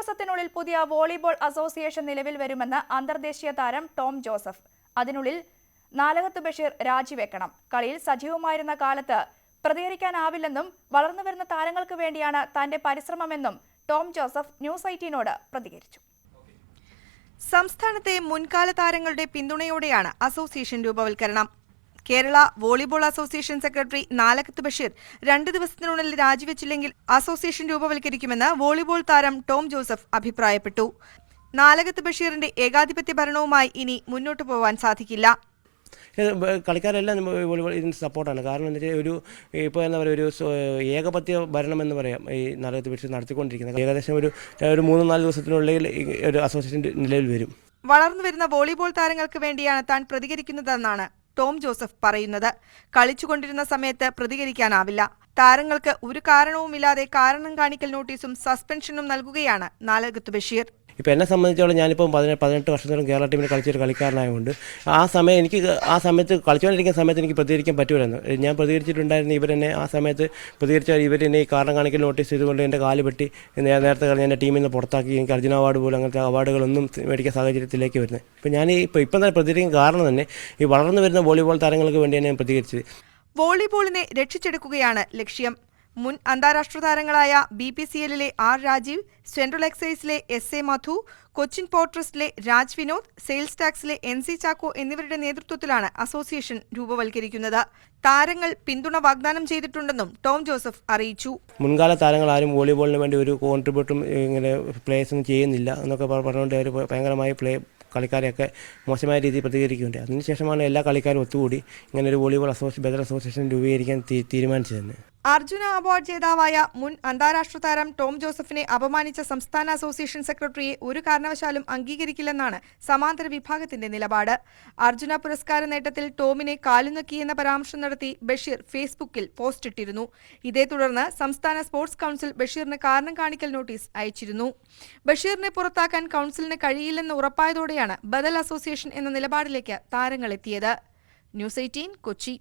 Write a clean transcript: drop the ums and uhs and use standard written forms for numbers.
ദിവസത്തിനുള്ളിൽ പുതിയ volleyball association നിലവിൽ വരുമെന്ന് അന്തർദേശീയ താരം ടോം ജോസഫ്. അതിനുള്ളിൽ നാലകത്ത് ബഷീർ രാജിവെക്കണം. കളിയിൽ സജീവമായിരുന്ന കാലത്ത് പ്രതികരിക്കാനാവില്ലെന്നും വളർന്നുവരുന്ന താരങ്ങൾക്ക് വേണ്ടിയാണ് തന്റെ പരിശ്രമമെന്നും ടോം ജോസഫ് ന്യൂസ് 18നോട് പ്രതികരിച്ചു. സംസ്ഥാനത്തെ മുൻകാല താരങ്ങളുടെ പിന്തുണയോടെയാണ് അസോസിയേഷൻ രൂപവൽക്കരണം. Kerala volleyball association secretary Nalakath Basheer 2 ദിവസത്തിനുള്ളിൽ രാജിവെച്ചില്ലെങ്കിൽ അസോസിയേഷൻ രൂപവൽക്കരിക്കുമെന്ന് വോളിബോൾ താരം ടോം ജോസഫ് അഭിപ്രായപ്പെട്ടു. നാലകത്ത് ബഷീറിന്റെ ഏകാധിപത്യ ഭരണവുമായി ഇനി മുന്നോട്ട് പോകാൻ സാധിക്കില്ല. കളിക്കാരെല്ലാം വോളിബോൾ ഇതിന് സപ്പോർട്ടാണ്. കാരണം എന്താ വെച്ചാൽ ഇപ്പോൾ എന്താ പറയുക, ഒരു ഏകപത്യ ഭരണം എന്ന് പറയാം ഈ നാലകത്ത് ബഷീർ നടത്തിക്കൊണ്ടിരിക്കുന്നത്. ഏകദേശം ഒരു 3-4 ദിവസത്തിനുള്ളിൽ ഒരു അസോസിയേഷൻ നിലവിൽ വരും. വളർന്നുവരുന്ന വോളിബോൾ താരങ്ങൾക്ക് വേണ്ടിയാണ് താൻ പ്രതികരിക്കുന്നതെന്നാണ് ടോം ജോസഫ് പറയുന്നത്. കളിച്ചുകൊണ്ടിരുന്ന സമയത്ത് പ്രതികരിക്കാനാവില്ല. താരങ്ങൾക്ക് ഒരു കാരണവുമില്ലാതെ കാരണം കാണിക്കൽ നോട്ടീസും സസ്പെൻഷനും നൽകുകയാണ് നാലകത്ത് ബഷീർ. ഇപ്പോൾ എന്നെ സംബന്ധിച്ചോളം ഞാനിപ്പോൾ 18 വർഷത്തോളം കേരള ടീമിൽ കളിച്ചൊരു കളിക്കാരനായതുകൊണ്ട് ആ സമയത്ത് കളിച്ചുകൊണ്ടിരിക്കുന്ന സമയത്ത് എനിക്ക് പ്രതികരിക്കാൻ പറ്റുമായിരുന്നു. ഞാൻ പ്രതികരിച്ചിട്ടുണ്ടായിരുന്നു. ഇവരെന്നെ ആ സമയത്ത് പ്രതികരിച്ചാൽ ഇവരെന്നെ ഈ കാരണം കാണിക്കൽ നോട്ടീസ് ചെയ്തുകൊണ്ട് എൻ്റെ കാല് പെട്ടി നേരത്തെ പറഞ്ഞ എൻ്റെ ടീമിൽ നിന്ന് പുറത്താക്കി. എനിക്ക് അർജുന അവാർഡ് പോലും അങ്ങനത്തെ അവാർഡുകളൊന്നും മേടിക്കാൻ സാഹചര്യത്തിലേക്ക് വരുന്നത്. ഇപ്പോൾ ഞാൻ ഇപ്പം തന്നെ പ്രതികരിക്കാൻ കാരണം തന്നെ ഈ വളർന്നു വരുന്ന വോളിബോൾ താരങ്ങൾക്ക് വേണ്ടിയാണ് ഞാൻ പ്രതികരിച്ചത്. വോളിബോളിനെ രക്ഷിച്ചെടുക്കുകയാണ് ലക്ഷ്യം. മുൻ അന്താരാഷ്ട്ര താരങ്ങളായ BPCLിലെ R രാജീവ്, സെൻട്രൽ എക്സൈസിലെ SA മധു, കൊച്ചിൻ പോർട്ട് ട്രസ്റ്റിലെ രാജ് വിനോദ്, സെയിൽസ് ടാക്സിലെ NC ചാക്കോ എന്നിവരുടെ നേതൃത്വത്തിലാണ് അസോസിയേഷൻ രൂപവൽക്കരിക്കുന്നത്. താരങ്ങൾ പിന്തുണ വാഗ്ദാനം ചെയ്തിട്ടുണ്ടെന്നും ടോം ജോസഫ് അറിയിച്ചു. മുൻകാല താരങ്ങൾ ആരും വോളിബോളിന് വേണ്ടി ഒരു കോൺട്രിബ്യൂട്ടും ഇങ്ങനെ പ്ലേയേഴ്സൊന്നും ചെയ്യുന്നില്ല എന്നൊക്കെ പറഞ്ഞുകൊണ്ട് അവർ ഭയങ്കരമായി കളിക്കാരെയൊക്കെ മോശമായ രീതിയിൽ പ്രതികരിക്കുന്നുണ്ട്. അതിനുശേഷമാണ് എല്ലാ കളിക്കാരും ഒത്തുകൂടി ഇങ്ങനെ ഒരു വോളിബോൾ ബദൽ അസോസിയേഷൻ രൂപീകരിക്കാൻ തീരുമാനിച്ചത്. അർജുന അവാർഡ് ജേതാവായ മുൻ അന്താരാഷ്ട്ര താരം ടോം ജോസഫിനെ അപമാനിച്ച സംസ്ഥാന അസോസിയേഷൻ സെക്രട്ടറിയെ ഒരു കാരണവശാലും അംഗീകരിക്കില്ലെന്നാണ് സമാന്തര വിഭാഗത്തിന്റെ നിലപാട്. അർജുന പുരസ്കാര നേട്ടത്തിൽ ടോമിനെ കാലുനക്കിയെന്ന പരാമർശം നടത്തി ബഷീർ ഫേസ്ബുക്കിൽ പോസ്റ്റിട്ടിരുന്നു. ഇതേ തുടർന്ന് സംസ്ഥാന സ്പോർട്സ് കൗൺസിൽ ബഷീറിന് കാരണം കാണിക്കൽ നോട്ടീസ് അയച്ചിരുന്നു. ബഷീറിനെ പുറത്താക്കാൻ കൗൺസിലിന് കഴിയില്ലെന്ന് ഉറപ്പായതോടെയാണ് ബദൽ അസോസിയേഷൻ എന്ന നിലപാടിലേക്ക് താരങ്ങൾ എത്തിയത്. ന്യൂസ് 18 കൊച്ചി.